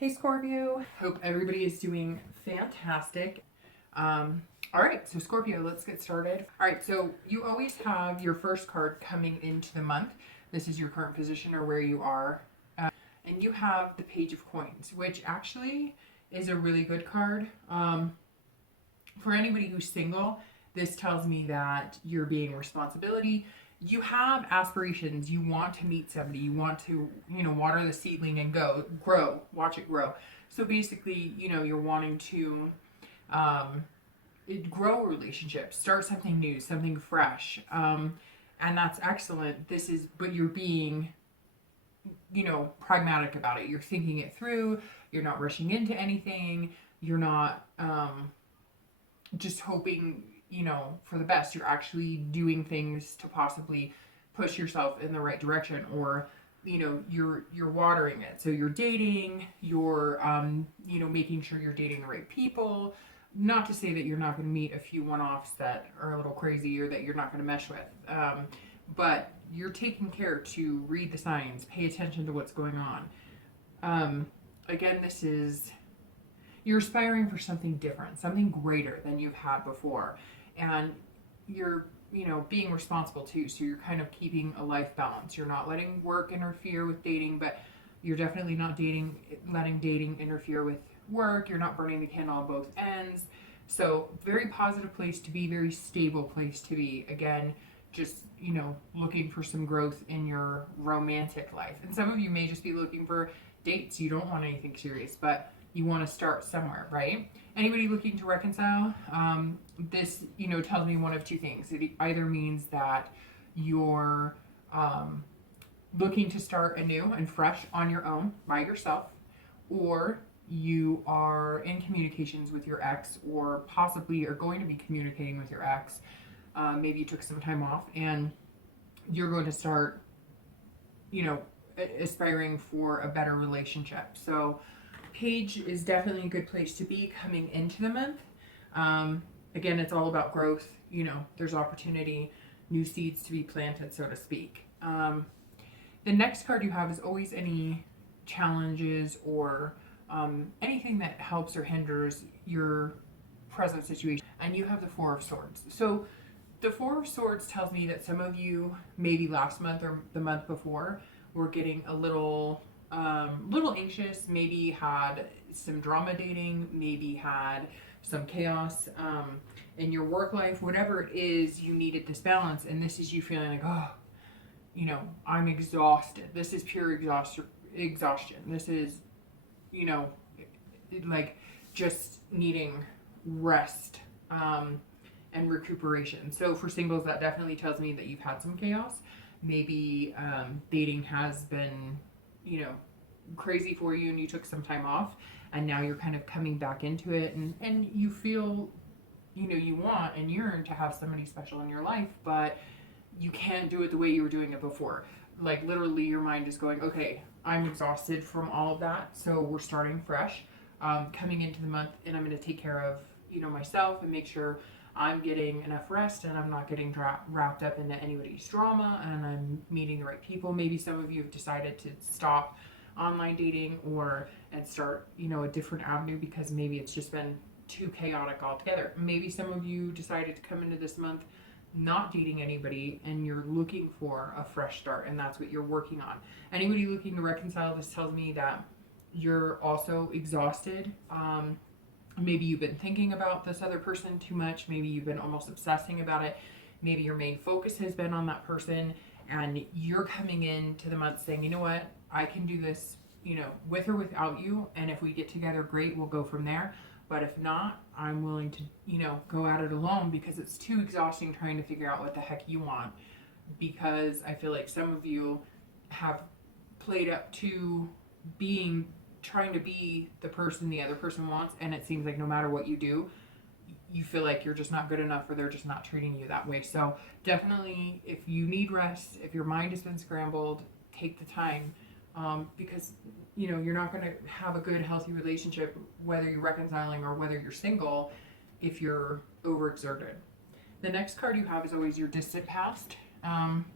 Hey Scorpio, hope everybody is doing fantastic. All right, so Scorpio, let's get started. All right, so you always have your first card coming into the month. This is your current position or where you are. And you have the Page of Coins, which actually is a really good card. For anybody who's single, this tells me that you're being responsibility. You have aspirations. You want to meet somebody. You want to, water the seedling and grow, watch it grow. So basically, you're wanting to grow a relationship, start something new, something fresh. And that's excellent. But you're being, pragmatic about it. You're thinking it through. You're not rushing into anything. You're not just hoping, for the best. You're actually doing things to possibly push yourself in the right direction, or you're watering it. So you're dating, you're making sure you're dating the right people. Not to say that you're not going to meet a few one-offs that are a little crazy or that you're not going to mesh with, but you're taking care to read the signs, pay attention to what's going on. Again, you're aspiring for something different, something greater than you've had before. And you're, being responsible too. So you're kind of keeping a life balance. You're not letting work interfere with dating, but you're definitely not letting dating interfere with work. You're not burning the candle on both ends. So very positive place to be, very stable place to be. Again, just, looking for some growth in your romantic life. And some of you may just be looking for dates. You don't want anything serious, but you want to start somewhere, right? Anybody looking to reconcile, this, tells me one of two things. It either means that you're looking to start anew and fresh on your own by yourself, or you are in communications with your ex, or possibly are going to be communicating with your ex. Maybe you took some time off and you're going to start, aspiring for a better relationship. So Page is definitely a good place to be coming into the month. Again, it's all about growth. There's opportunity, new seeds to be planted, so to speak. The next card you have is always any challenges or anything that helps or hinders your present situation. And you have the Four of Swords. So the Four of Swords tells me that some of you, maybe last month or the month before, were getting a little anxious, maybe had some drama dating, maybe had some chaos in your work life. Whatever it is, you needed this balance, and this is you feeling like, oh, I'm exhausted. This is pure exhaustion. This is, like just needing rest and recuperation. So for singles, that definitely tells me that you've had some chaos. Maybe dating has been, crazy for you and you took some time off, and now you're kind of coming back into it, and you feel, you want and yearn to have somebody special in your life, but you can't do it the way you were doing it before. Like literally your mind is going, okay, I'm exhausted from all of that, so we're starting fresh, coming into the month, and I'm going to take care of, myself and make sure I'm getting enough rest and I'm not getting wrapped up into anybody's drama, and I'm meeting the right people. Maybe some of you have decided to stop online dating and start, a different avenue because maybe it's just been too chaotic altogether. Maybe some of you decided to come into this month not dating anybody and you're looking for a fresh start, and that's what you're working on. Anybody looking to reconcile, this tells me that you're also exhausted. Maybe you've been thinking about this other person too much. Maybe you've been almost obsessing about it. Maybe your main focus has been on that person, and you're coming into the month saying, you know what, I can do this, with or without you. And if we get together, great, we'll go from there. But if not, I'm willing to, go at it alone, because it's too exhausting trying to figure out what the heck you want. Because I feel like some of you have played up to trying to be the person the other person wants, and it seems like no matter what you do, you feel like you're just not good enough, or they're just not treating you that way. So definitely, if you need rest, if your mind has been scrambled, take the time, because you're not going to have a good, healthy relationship, whether you're reconciling or whether you're single, if you're overexerted. The next card you have is always your distant past, and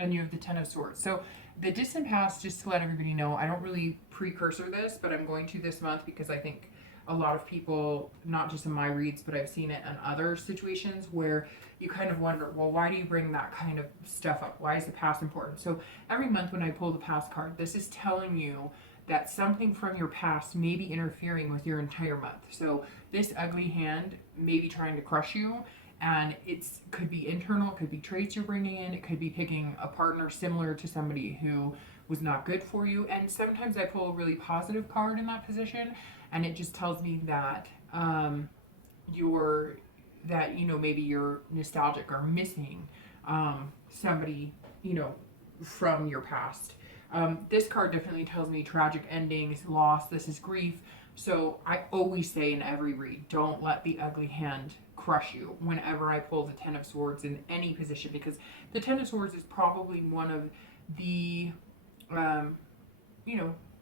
you have the Ten of Swords. So The distant past, just to let everybody know, I don't really precursor this, but I'm going to this month because I think a lot of people, not just in my reads, but I've seen it in other situations where you kind of wonder, well, why do you bring that kind of stuff up? Why is the past important? So every month when I pull the past card, this is telling you that something from your past may be interfering with your entire month. So this ugly hand may be trying to crush you, and it's could be internal, it could be traits you're bringing in, it could be picking a partner similar to somebody who was not good for you. And sometimes I pull a really positive card in that position, and it just tells me that you're that maybe you're nostalgic or missing somebody from your past. This card definitely tells me tragic endings, loss. This is grief. So I always say in every read, don't let the ugly hand crush you whenever I pull the Ten of Swords in any position, because the Ten of Swords is probably one of the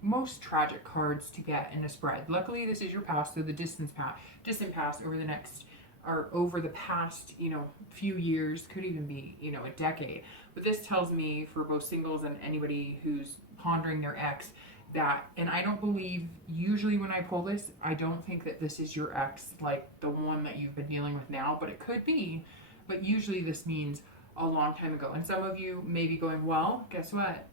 most tragic cards to get in a spread. Luckily, this is your past, so the distant past over the past few years, could even be a decade. But this tells me, for both singles and anybody who's pondering their ex, that, and I don't believe, usually when I pull this, I don't think that this is your ex, like the one that you've been dealing with now, but it could be. But usually this means a long time ago. And some of you may be going, well, guess what?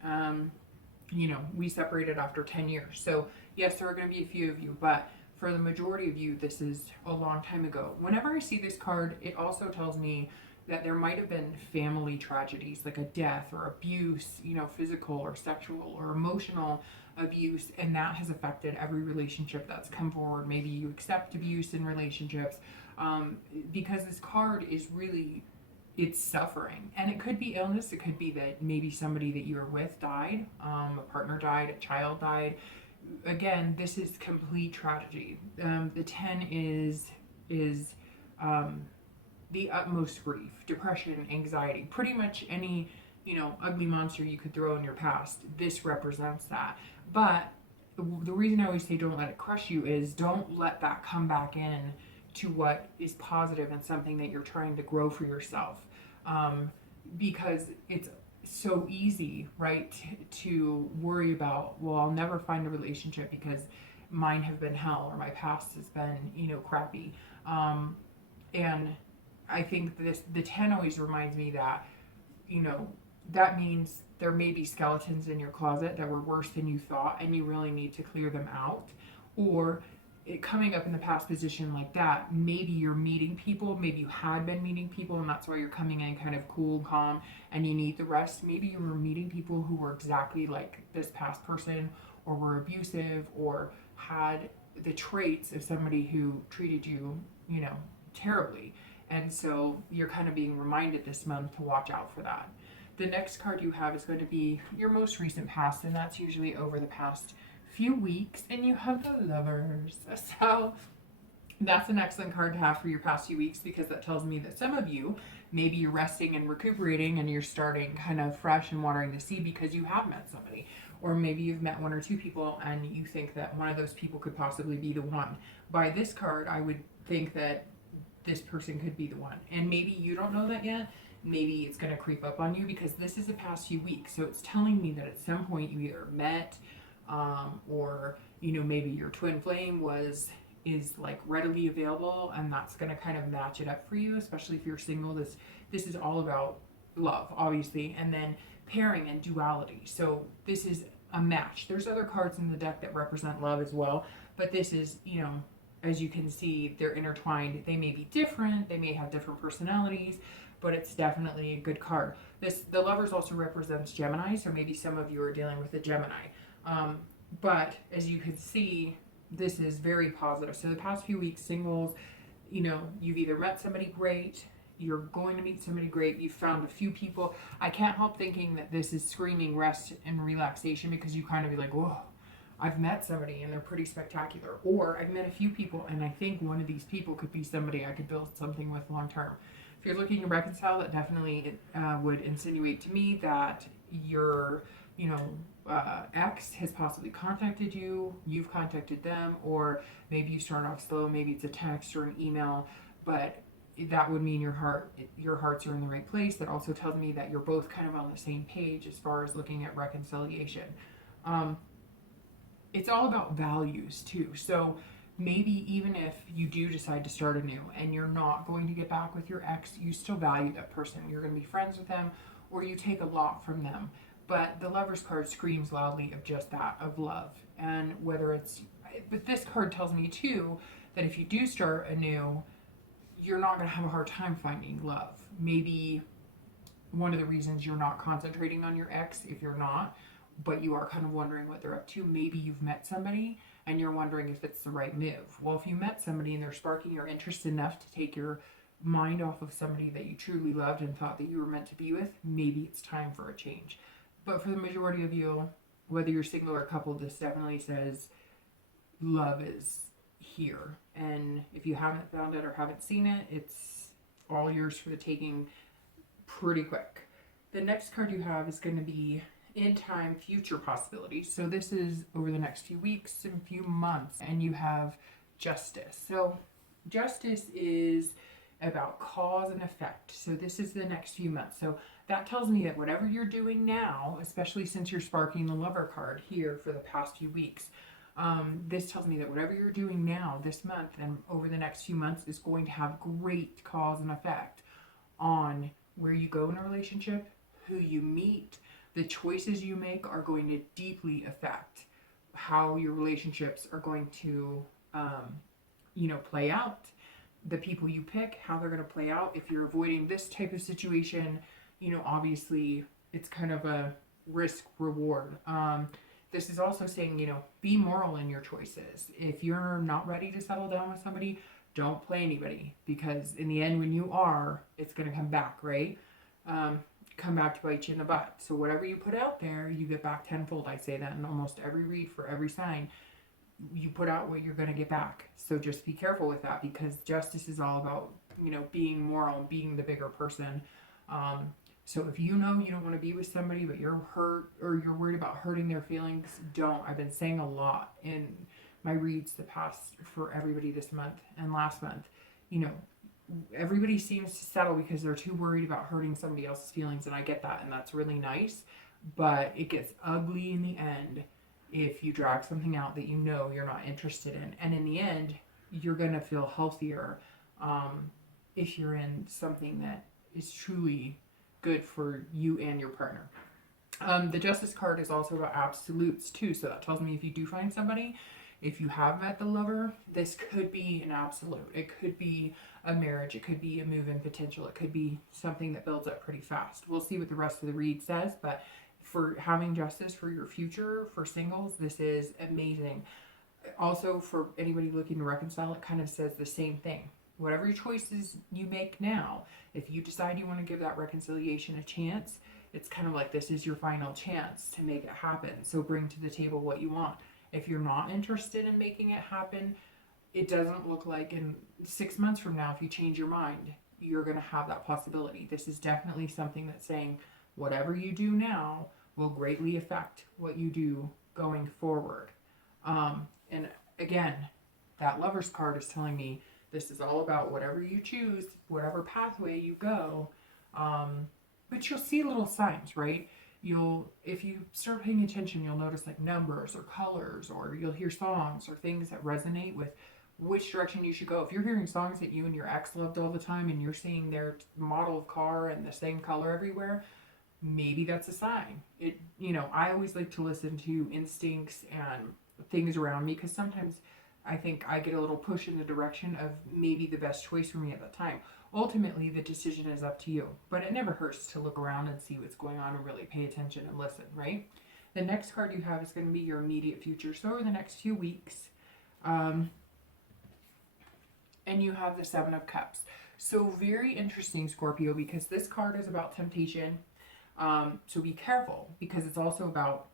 We separated after 10 years. So yes, there are going to be a few of you, but for the majority of you, this is a long time ago. Whenever I see this card, it also tells me that there might have been family tragedies, like a death or abuse, physical or sexual or emotional abuse, and that has affected every relationship that's come forward. Maybe you accept abuse in relationships, because this card is really, it's suffering. And it could be illness, it could be that maybe somebody that you were with died, a partner died, a child died. Again, this is complete tragedy. The 10 is the utmost grief, depression, anxiety, pretty much any ugly monster you could throw in your past. This represents that. But the reason I always say don't let it crush you is don't let that come back in to what is positive and something that you're trying to grow for yourself, because it's so easy, right, to worry about, well, I'll never find a relationship because mine have been hell, or my past has been crappy. And I think the 10 always reminds me that that means there may be skeletons in your closet that were worse than you thought, and you really need to clear them out. Or coming up in the past position like that, maybe you're meeting people, maybe you had been meeting people, and that's why you're coming in kind of cool and calm and you need the rest. Maybe you were meeting people who were exactly like this past person, or were abusive, or had the traits of somebody who treated you terribly. And so you're kind of being reminded this month to watch out for that. The next card you have is going to be your most recent past, and that's usually over the past few weeks, and you have the Lovers. So that's an excellent card to have for your past few weeks, because that tells me that some of you, maybe you're resting and recuperating and you're starting kind of fresh and watering the sea because you have met somebody. Or maybe you've met one or two people and you think that one of those people could possibly be the one. By this card, I would think that this person could be the one. And maybe you don't know that yet. Maybe it's going to creep up on you, because this is the past few weeks. So it's telling me that at some point you either met, or maybe your twin flame is like readily available, and that's going to kind of match it up for you. Especially if you're single, this is all about love, obviously, and then pairing and duality. So this is a match. There's other cards in the deck that represent love as well, but this is, as you can see, they're intertwined. They may be different, they may have different personalities, but it's definitely a good card. The Lovers also represents Gemini, so maybe some of you are dealing with a Gemini. But as you can see, this is very positive. So the past few weeks, singles, you've either met somebody great, you're going to meet somebody great, you've found a few people. I can't help thinking that this is screaming rest and relaxation, because you kind of be like, whoa, I've met somebody and they're pretty spectacular. Or I've met a few people and I think one of these people could be somebody I could build something with long term. If you're looking to reconcile, that definitely would insinuate to me that your ex has possibly contacted you, you've contacted them, or maybe you start off slow, maybe it's a text or an email, but that would mean your hearts are in the right place. That also tells me that you're both kind of on the same page as far as looking at reconciliation. It's all about values too. So maybe even if you do decide to start anew and you're not going to get back with your ex, you still value that person. You're going to be friends with them, or you take a lot from them. But the Lover's card screams loudly of just that, of love. And whether it's, but this card tells me too that if you do start anew, you're not going to have a hard time finding love. Maybe one of the reasons you're not concentrating on your ex, if you're not, but you are kind of wondering what they're up to. Maybe you've met somebody and you're wondering if it's the right move. Well, if you met somebody and they're sparking your interest enough to take your mind off of somebody that you truly loved and thought that you were meant to be with, maybe it's time for a change. But for the majority of you, whether you're single or coupled, this definitely says love is here. And if you haven't found it or haven't seen it, it's all yours for the taking pretty quick. The next card you have is going to be in time, future possibilities. So this is over the next few weeks and few months. And you have justice. So justice is about cause and effect. So this is the next few months. So that tells me that whatever you're doing now, especially since you're sparking the Lover card here for the past few weeks, this tells me that whatever you're doing now, this month and over the next few months, is going to have great cause and effect on where you go in a relationship, who you meet. The choices you make are going to deeply affect how your relationships are going to, play out. The people you pick, how they're going to play out. If you're avoiding this type of situation, obviously it's kind of a risk reward. This is also saying, be moral in your choices. If you're not ready to settle down with somebody, don't play anybody, because in the end, when you are, it's going to come back, right? Come back to bite you in the butt. So whatever you put out there, you get back tenfold. I say that in almost every read for every sign. You put out what you're going to get back. So just be careful with that, because justice is all about, being moral and being the bigger person. So if you know you don't want to be with somebody, but you're hurt or you're worried about hurting their feelings, don't. I've been saying a lot in my reads the past for everybody this month and last month. Everybody seems to settle because they're too worried about hurting somebody else's feelings, and I get that, and that's really nice. But it gets ugly in the end if you drag something out that you're not interested in. And in the end, you're going to feel healthier if you're in something that is truly good for you and your partner. The Justice card is also about absolutes too. So that tells me if you do find somebody, if you have met the Lover, this could be an absolute. It could be a marriage. It could be a move-in potential. It could be something that builds up pretty fast. We'll see what the rest of the read says, but for having justice for your future, for singles, this is amazing. Also, for anybody looking to reconcile, it kind of says the same thing. Whatever your choices you make now, if you decide you want to give that reconciliation a chance, it's kind of like this is your final chance to make it happen. So bring to the table what you want. If you're not interested in making it happen, it doesn't look like in 6 months from now, if you change your mind, you're going to have that possibility. This is definitely something that's saying whatever you do now will greatly affect what you do going forward. And again, that Lover's card is telling me this is all about whatever you choose, whatever pathway you go. But you'll see little signs, right? If you start paying attention, you'll notice like numbers or colors, or you'll hear songs or things that resonate with which direction you should go. If you're hearing songs that you and your ex loved all the time and you're seeing their model of car and the same color everywhere, maybe that's a sign. I always like to listen to instincts and things around me, because sometimes I think I get a little push in the direction of maybe the best choice for me at that time. Ultimately, the decision is up to you, but it never hurts to look around and see what's going on and really pay attention and listen, right? The next card you have is going to be your immediate future. So over the next few weeks, and you have the Seven of Cups. So very interesting, Scorpio, because this card is about temptation. So be careful, because it's also about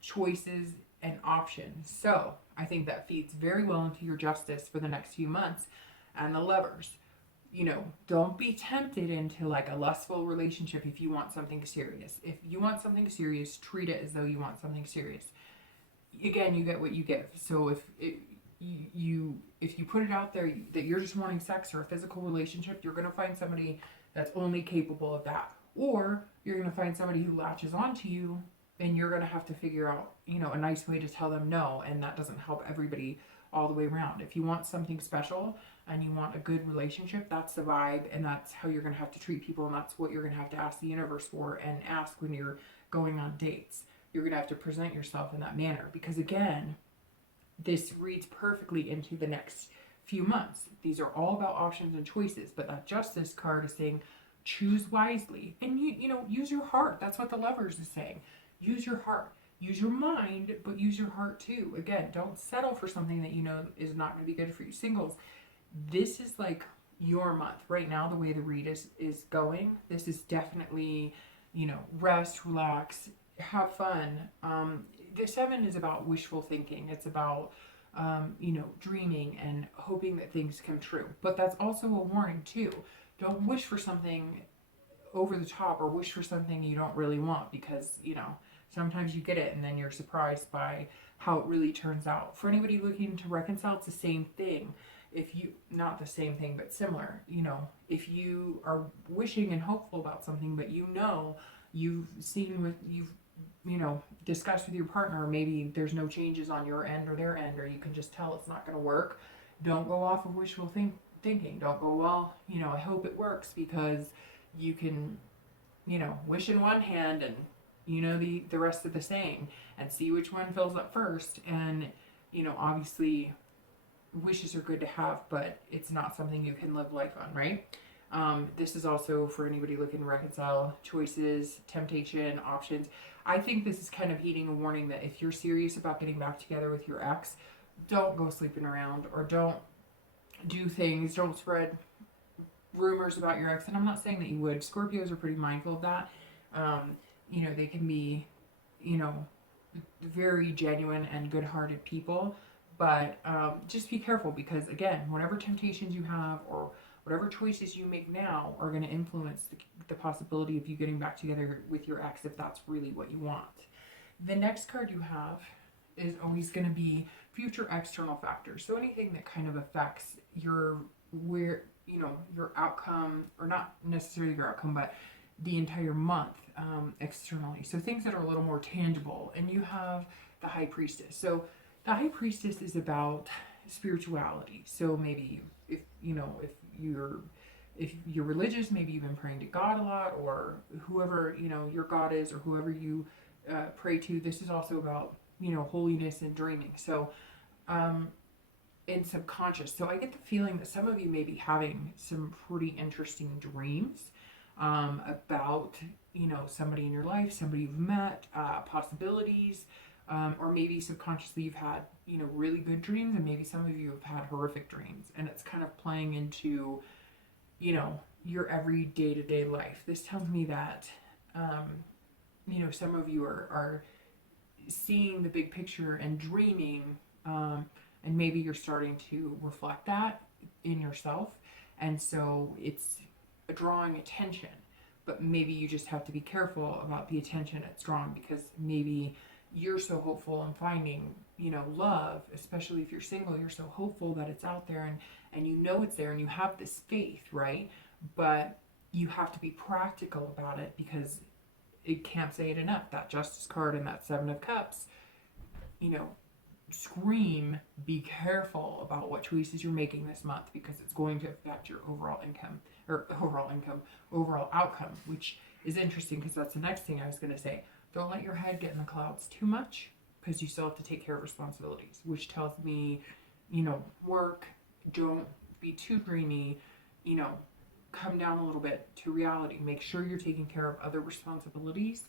choices and options. So I think that feeds very well into your justice for the next few months. And the Lovers, don't be tempted into like a lustful relationship if you want something serious. If you want something serious, treat it as though you want something serious. Again, you get what you give. So if you put it out there that you're just wanting sex or a physical relationship, you're going to find somebody that's only capable of that. Or you're going to find somebody who latches onto you, and you're going to have to figure out, a nice way to tell them no, and that doesn't help everybody all the way around. If you want something special and you want a good relationship, that's the vibe, and that's how you're going to have to treat people, and that's what you're going to have to ask the universe for and ask when you're going on dates. You're going to have to present yourself in that manner, because again, this reads perfectly into the next few months. These are all about options and choices, but that Justice card is saying choose wisely, and use your heart. That's what the Lovers is saying. Use your heart. Use your mind, but use your heart too. Again, don't settle for something that is not going to be good for you. Singles, this is like your month right now. The way the read is going, this is definitely rest, relax, have fun. The 7 is about wishful thinking. It's about dreaming and hoping that things come true. But that's also a warning too. Don't wish for something over the top, or wish for something you don't really want, because sometimes you get it and then you're surprised by how it really turns out. For anybody looking to reconcile, it's the same thing. Not the same thing, but similar. If you are wishing and hopeful about something, but you've discussed with your partner, or maybe there's no changes on your end or their end, or you can just tell it's not going to work, don't go off of wishful thinking. Don't go, well, I hope it works, because you can, wish in one hand and the rest of the saying, and see which one fills up first. And obviously wishes are good to have, but it's not something you can live life on, right? This is also for anybody looking to reconcile: choices, temptation, options. I think this is kind of heeding a warning that if you're serious about getting back together with your ex, don't go sleeping around, or don't do things, don't spread rumors about your ex. And I'm not saying that you would. Scorpios are pretty mindful of that. They can be, very genuine and good-hearted people, but just be careful, because again, whatever temptations you have or whatever choices you make now are going to influence the possibility of you getting back together with your ex, if that's really what you want. The next card you have is always going to be future external factors. So anything that kind of affects your outcome, or not necessarily your outcome, but the entire month externally. So things that are a little more tangible. And you have the High Priestess. So the High Priestess is about spirituality. So maybe if you're religious, maybe you've been praying to God a lot, or whoever your God is, or whoever you pray to. This is also about holiness and dreaming. So in subconscious. So I get the feeling that some of you may be having some pretty interesting dreams about somebody in your life, somebody you've met, possibilities, or maybe subconsciously you've had really good dreams, and maybe some of you have had horrific dreams, and it's kind of playing into your every day-to-day life. This tells me that some of you are seeing the big picture and dreaming, and maybe you're starting to reflect that in yourself, and so it's drawing attention. But maybe you just have to be careful about the attention it's drawing, because maybe you're so hopeful in finding love, especially if you're single. You're so hopeful that it's out there, and it's there, and you have this faith, right? But you have to be practical about it, because it can't say it enough. That Justice card and that 7 of Cups, scream, be careful about what choices you're making this month, because it's going to affect your overall outcome, which is interesting, because that's the next thing I was going to say. Don't let your head get in the clouds too much, because you still have to take care of responsibilities, which tells me, work. Don't be too dreamy, come down a little bit to reality. Make sure you're taking care of other responsibilities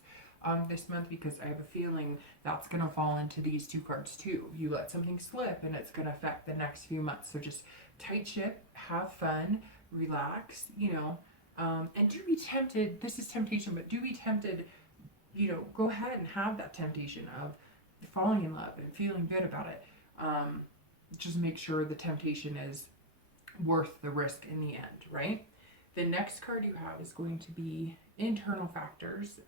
this month, because I have a feeling that's going to fall into these 2 cards too. You let something slip and it's going to affect the next few months. So just tight ship, have fun, relax, and do be tempted. This is temptation, but do be tempted, go ahead and have that temptation of falling in love and feeling good about it. Just make sure the temptation is worth the risk in the end, right? The next card you have is going to be internal factors,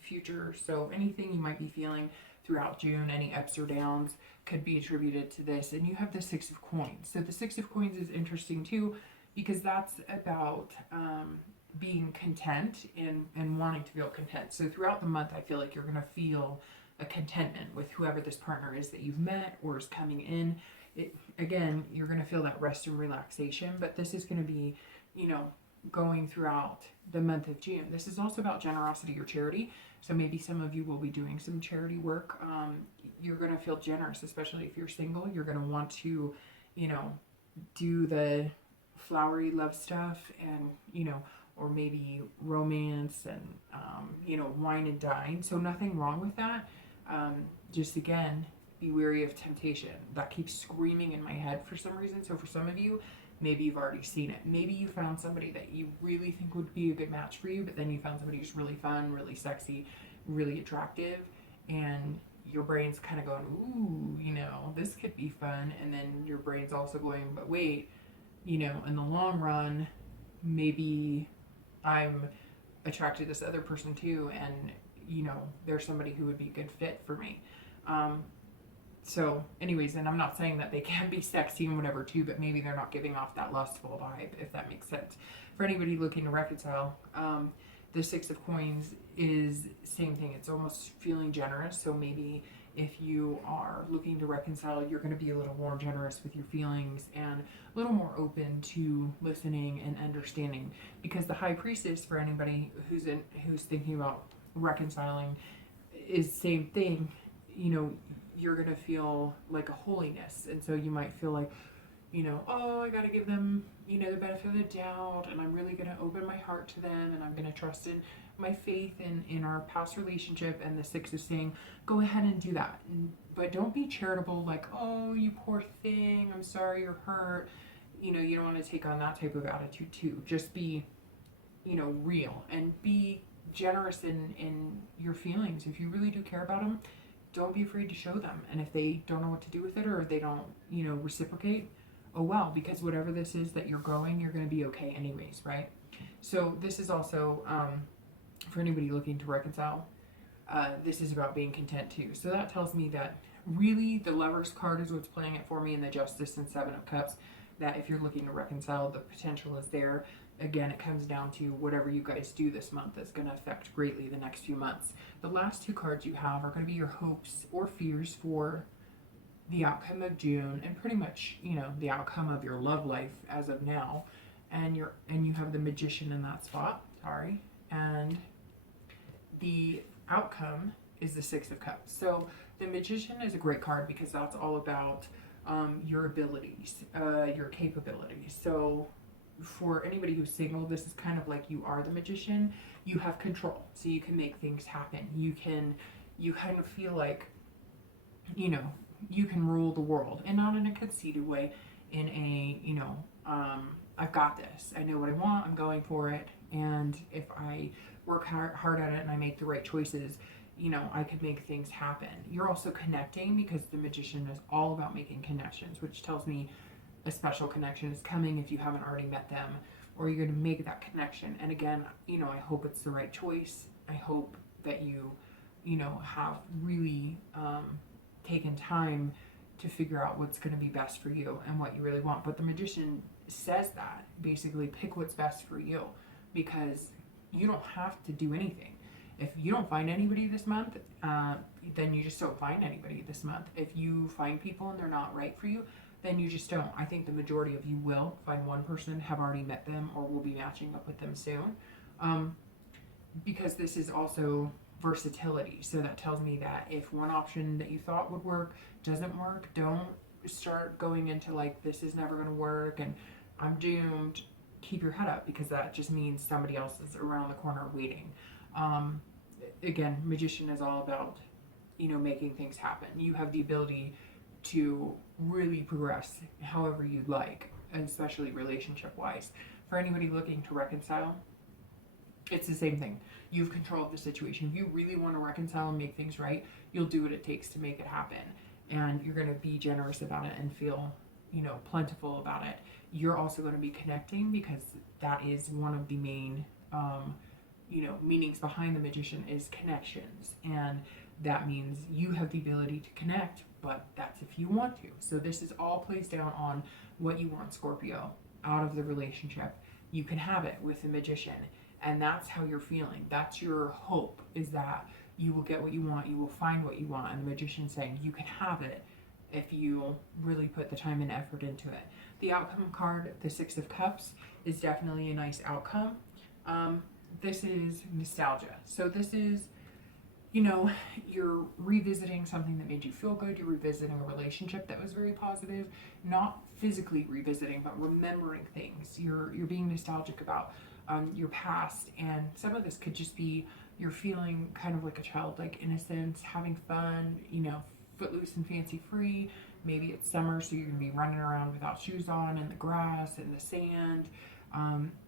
future. So anything you might be feeling throughout June. Any ups or downs could be attributed to this. And you have the Six of Coins. So the Six of Coins is interesting too, because that's about being content and wanting to feel content. So throughout the month, I feel like you're going to feel a contentment with whoever this partner is that you've met or is coming in. Again, you're going to feel that rest and relaxation, but this is going to be, you know, going throughout the month of June. This is also about generosity or charity. So maybe some of you will be doing some charity work. You're going to feel generous, especially if you're single. You're going to want to, you know, do the flowery love stuff and, you know, or maybe romance and, you know, wine and dine. So nothing wrong with that. Just again, be wary of temptation. That keeps screaming in my head for some reason. So for some of you, maybe you've already seen it. Maybe you found somebody that you really think would be a good match for you, but then you found somebody who's really fun, really sexy, really attractive, and your brain's kind of going, ooh, you know, this could be fun. And then your brain's also going, but wait, you know, in the long run, maybe I'm attracted to this other person too, and, you know, there's somebody who would be a good fit for me. So anyways, and I'm not saying that they can be sexy and whatever too, but maybe they're not giving off that lustful vibe, if that makes sense. For anybody looking to reconcile, the Six of Coins is same thing. It's almost feeling generous. So maybe if you are looking to reconcile, you're going to be a little more generous with your feelings and a little more open to listening and understanding, because the High Priestess, for anybody who's thinking about reconciling, is same thing. You know, you're going to feel like a holiness. And so you might feel like, you know, oh, I got to give them, you know, the benefit of the doubt, and I'm really going to open my heart to them, and I'm going to trust in my faith in our past relationship. And the Six is saying, go ahead and do that. But don't be charitable, like, oh, you poor thing, I'm sorry you're hurt. You know, you don't want to take on that type of attitude too. Just be, you know, real and be generous in your feelings. If you really do care about them, don't be afraid to show them. And if they don't know what to do with it, or if they don't, you know, reciprocate, oh well, because whatever this is that you're growing, you're going to be okay anyways, right? So this is also, for anybody looking to reconcile, this is about being content too. So that tells me that really the Lover's card is what's playing it for me, and the Justice and Seven of Cups, that if you're looking to reconcile, the potential is there. Again, it comes down to whatever you guys do this month is going to affect greatly the next few months. The last two cards you have are going to be your hopes or fears for the outcome of June, and pretty much, you know, the outcome of your love life as of now. And you have the Magician in that spot. Sorry. And the outcome is the Six of Cups. So the Magician is a great card because that's all about your abilities, your capabilities. So for anybody who's single, this is kind of like you are the magician. You have control, so you can make things happen. You kind of feel like, you know, you can rule the world, and not in a conceited way, in a, you know, I've got this. I know what I want. I'm going for it. And if I work hard at it and I make the right choices, you know, I could make things happen. You're also connecting, because the Magician is all about making connections, which tells me a special connection is coming if you haven't already met them, or you're going to make that connection. And again, you know, I hope it's the right choice. I hope that you know, have really taken time to figure out what's going to be best for you and what you really want. But the Magician says that basically pick what's best for you, because you don't have to do anything. If you don't find anybody this month, then you just don't find anybody this month. If you find people and they're not right for you, then you just don't. I think the majority of you will find one person, have already met them, or will be matching up with them soon. Because this is also versatility. So that tells me that if one option that you thought would work doesn't work, don't start going into like, this is never going to work and I'm doomed. Keep your head up, because that just means somebody else is around the corner waiting. Again, Magician is all about, you know, making things happen. You have the ability to really progress however you'd like, especially relationship wise. For anybody looking to reconcile, it's the same thing. You have control of the situation. If you really want to reconcile and make things right, you'll do what it takes to make it happen. And you're going to be generous about it and feel, you know, plentiful about it. You're also going to be connecting, because that is one of the main, you know, meanings behind the Magician is connections. And that means you have the ability to connect, but that's if you want to. So this is all placed down on what you want, Scorpio, out of the relationship. You can have it with the Magician, and that's how you're feeling. That's your hope, is that you will get what you want, you will find what you want. And the Magician's saying you can have it if you really put the time and effort into it. The outcome card, the Six of Cups, is definitely a nice outcome. This is nostalgia. So this is, you know, you're revisiting something that made you feel good. You're revisiting a relationship that was very positive, not physically revisiting, but remembering things. You're being nostalgic about your past, and some of this could just be you're feeling kind of like a childlike innocence, having fun, you know, footloose and fancy free. Maybe it's summer, so you're gonna be running around without shoes on in the grass, in the sand.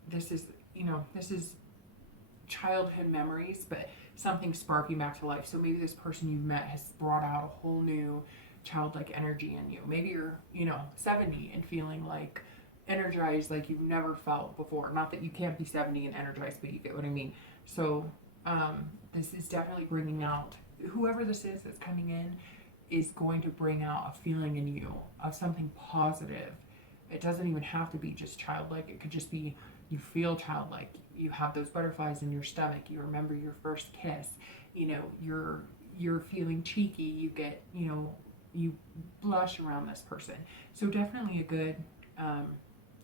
This is, you know, this is childhood memories, but something sparking back to life. So maybe this person you've met has brought out a whole new childlike energy in you. Maybe you're, you know, 70 and feeling like energized like you've never felt before. Not that you can't be 70 and energized, but you get what I mean. So this is definitely bringing out, whoever this is that's coming in is going to bring out a feeling in you of something positive. It doesn't even have to be just childlike. It could just be you feel childlike. You have those butterflies in your stomach. You remember your first kiss. You know, you're feeling cheeky. You get, you know, you blush around this person. So definitely a good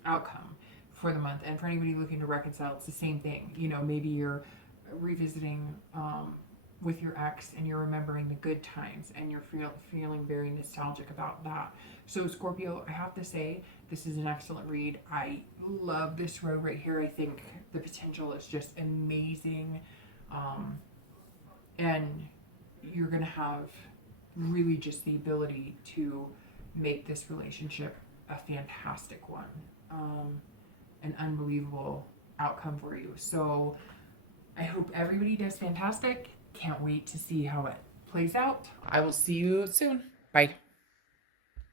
outcome for the month. And for anybody looking to reconcile, it's the same thing. You know, maybe you're revisiting with your ex and you're remembering the good times and you're feeling very nostalgic about that. So Scorpio, I have to say, this is an excellent read. I love this row right here. I think the potential is just amazing. And you're going to have really just the ability to make this relationship a fantastic one. An unbelievable outcome for you. So I hope everybody does fantastic. Can't wait to see how it plays out. I will see you soon. Bye.